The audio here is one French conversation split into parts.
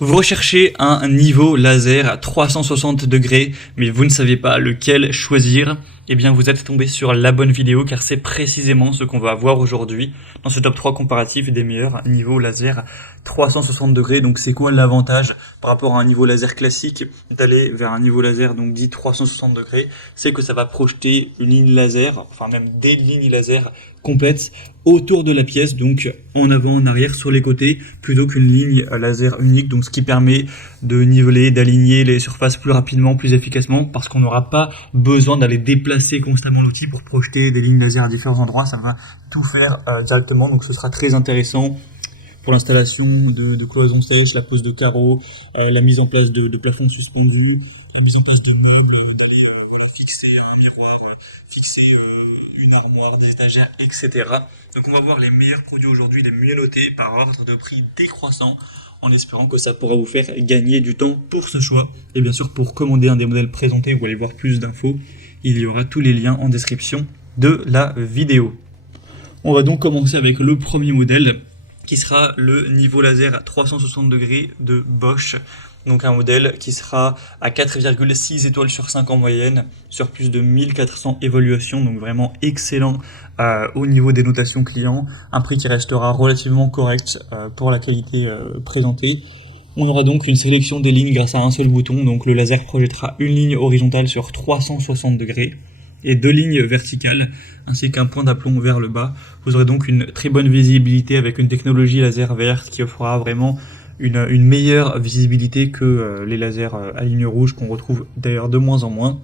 Vous recherchez un niveau laser à 360 degrés, mais vous ne savez pas lequel choisir. Eh bien, vous êtes tombé sur la bonne vidéo car c'est précisément ce qu'on va voir aujourd'hui dans ce top 3 comparatif des meilleurs niveaux laser 360 degrés. Donc, c'est quoi l'avantage par rapport à un niveau laser classique d'aller vers un niveau laser donc dit 360 degrés? C'est que ça va projeter une ligne laser, enfin même des lignes laser complètes autour de la pièce, donc en avant, en arrière, sur les côtés, plutôt qu'une ligne laser unique, donc ce qui permet de niveler, d'aligner les surfaces plus rapidement, plus efficacement, parce qu'on n'aura pas besoin d'aller déplacer constamment l'outil pour projeter des lignes laser à différents endroits, ça va tout faire directement, donc ce sera très intéressant pour l'installation de cloisons sèches, la pose de carreaux, la mise en place de plafonds suspendus, la mise en place de meubles, d'aller fixer un miroir, fixer une armoire, des étagères, etc. Donc on va voir les meilleurs produits aujourd'hui, les mieux notés par ordre de prix décroissant, en espérant que ça pourra vous faire gagner du temps pour ce choix. Et bien sûr, pour commander un des modèles présentés ou aller voir plus d'infos, il y aura tous les liens en description de la vidéo. On va donc commencer avec le premier modèle, qui sera le niveau laser à 360 degrés de Bosch. Donc un modèle qui sera à 4,6 étoiles sur 5 en moyenne, sur plus de 1400 évaluations, donc vraiment excellent au niveau des notations clients. Un prix qui restera relativement correct pour la qualité présentée. On aura donc une sélection des lignes grâce à un seul bouton, donc le laser projettera une ligne horizontale sur 360 degrés et deux lignes verticales, ainsi qu'un point d'aplomb vers le bas. Vous aurez donc une très bonne visibilité avec une technologie laser verte qui offrira vraiment une meilleure visibilité que les lasers à ligne rouge qu'on retrouve d'ailleurs de moins en moins.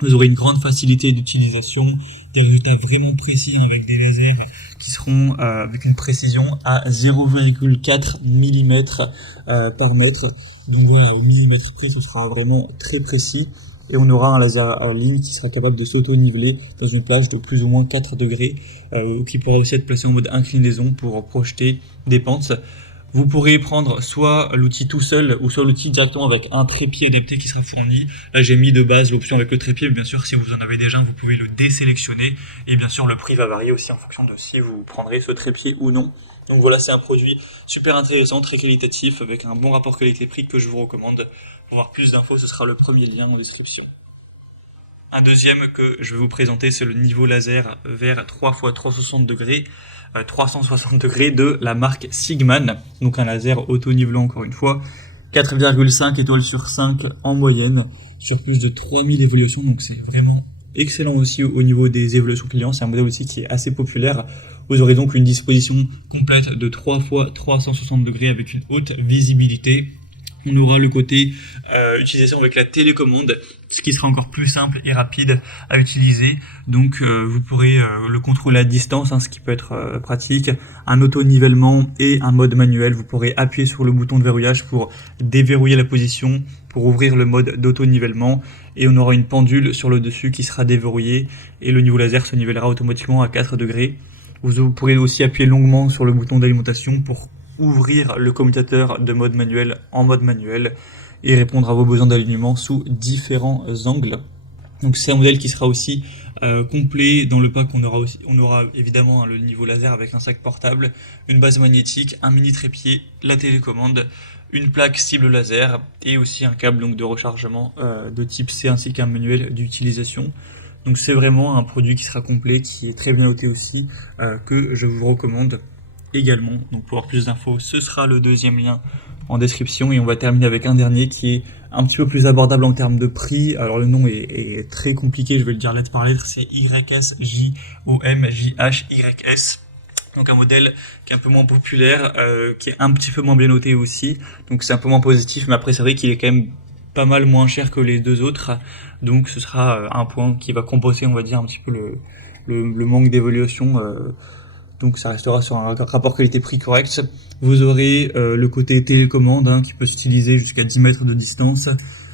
Vous aurez une grande facilité d'utilisation, des résultats vraiment précis avec des lasers qui seront avec une précision à 0,4 mm par mètre. Donc voilà, au millimètre près, ce sera vraiment très précis. Et on aura un laser à ligne qui sera capable de s'auto-niveler dans une plage de plus ou moins 4 degrés, qui pourra aussi être placé en mode inclinaison pour projeter des pentes. Vous pourrez prendre soit l'outil tout seul ou soit l'outil directement avec un trépied adapté qui sera fourni. Là, j'ai mis de base l'option avec le trépied, mais bien sûr, si vous en avez déjà, vous pouvez le désélectionner. Et bien sûr, le prix va varier aussi en fonction de si vous prendrez ce trépied ou non. Donc voilà, c'est un produit super intéressant, très qualitatif, avec un bon rapport qualité-prix que je vous recommande. Pour avoir plus d'infos, ce sera le premier lien en description. Un deuxième que je vais vous présenter, c'est le niveau laser vers 3x360 degrés. 360 degrés de la marque Sigman, donc un laser auto-nivelant encore une fois, 4,5 étoiles sur 5 en moyenne, sur plus de 3000 évolutions, donc c'est vraiment excellent aussi au niveau des évolutions clients. C'est un modèle aussi qui est assez populaire. Vous aurez donc une disposition complète de 3 x 360 degrés avec une haute visibilité. On aura le côté utilisation avec la télécommande, ce qui sera encore plus simple et rapide à utiliser. Donc vous pourrez le contrôler à distance, ce qui peut être pratique. Un auto-nivellement et un mode manuel. Vous pourrez appuyer sur le bouton de verrouillage pour déverrouiller la position, pour ouvrir le mode d'auto-nivellement. Et on aura une pendule sur le dessus qui sera déverrouillée. Et le niveau laser se nivellera automatiquement à 4 degrés. Vous pourrez aussi appuyer longuement sur le bouton d'alimentation pour ouvrir le commutateur de mode manuel en mode manuel et répondre à vos besoins d'alignement sous différents angles. Donc c'est un modèle qui sera aussi complet. Dans le pack, on aura évidemment le niveau laser avec un sac portable, une base magnétique, un mini trépied, la télécommande, une plaque cible laser et aussi un câble donc de rechargement de type C ainsi qu'un manuel d'utilisation. Donc c'est vraiment un produit qui sera complet, qui est très bien noté aussi, que je vous recommande également. Donc pour avoir plus d'infos, ce sera le deuxième lien en description. Et on va terminer avec un dernier qui est un petit peu plus abordable en termes de prix. Alors le nom est très compliqué, je vais le dire lettre par lettre, c'est YSJOMJHYS. Donc un modèle qui est un peu moins populaire, qui est un petit peu moins bien noté aussi. Donc c'est un peu moins positif, mais après c'est vrai qu'il est quand même pas mal moins cher que les deux autres. Donc ce sera un point qui va compenser, on va dire, un petit peu le manque d'évaluation. Donc ça restera sur un rapport qualité-prix correct. Vous aurez le côté télécommande qui peut s'utiliser jusqu'à 10 mètres de distance.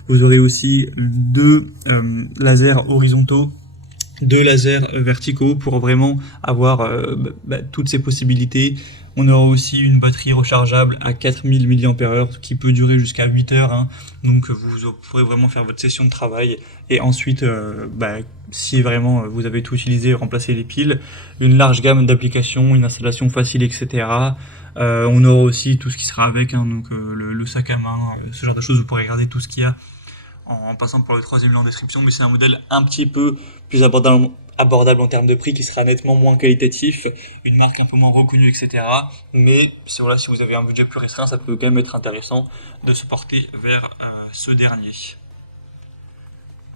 Vous aurez aussi deux lasers horizontaux deux lasers verticaux pour vraiment avoir toutes ces possibilités. On aura aussi une batterie rechargeable à 4000 mAh qui peut durer jusqu'à 8 heures. Hein. Donc vous pourrez vraiment faire votre session de travail et ensuite, si vraiment vous avez tout utilisé, remplacer les piles. Une large gamme d'applications, une installation facile, etc. On aura aussi tout ce qui sera avec, hein, donc le sac à main, ce genre de choses. Vous pourrez regarder tout ce qu'il y a en passant par le troisième lien en description, mais c'est un modèle un petit peu plus abordable en termes de prix, qui sera nettement moins qualitatif, une marque un peu moins reconnue, etc. Mais si vous avez un budget plus restreint, ça peut quand même être intéressant de se porter vers ce dernier.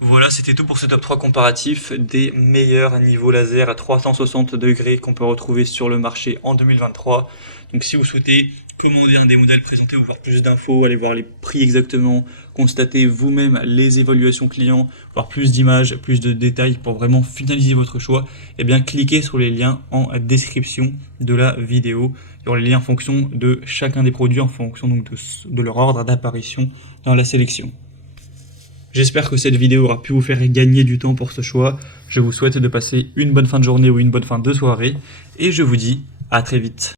Voilà, c'était tout pour ce top 3 comparatif des meilleurs niveaux laser à 360 degrés qu'on peut retrouver sur le marché en 2023. Donc si vous souhaitez commander un des modèles présentés ou voir plus d'infos, aller voir les prix exactement, constater vous-même les évaluations clients, voir plus d'images, plus de détails pour vraiment finaliser votre choix, eh bien cliquez sur les liens en description de la vidéo. Il y aura les liens en fonction de chacun des produits, en fonction donc de leur ordre d'apparition dans la sélection. J'espère que cette vidéo aura pu vous faire gagner du temps pour ce choix. Je vous souhaite de passer une bonne fin de journée ou une bonne fin de soirée. Et je vous dis à très vite.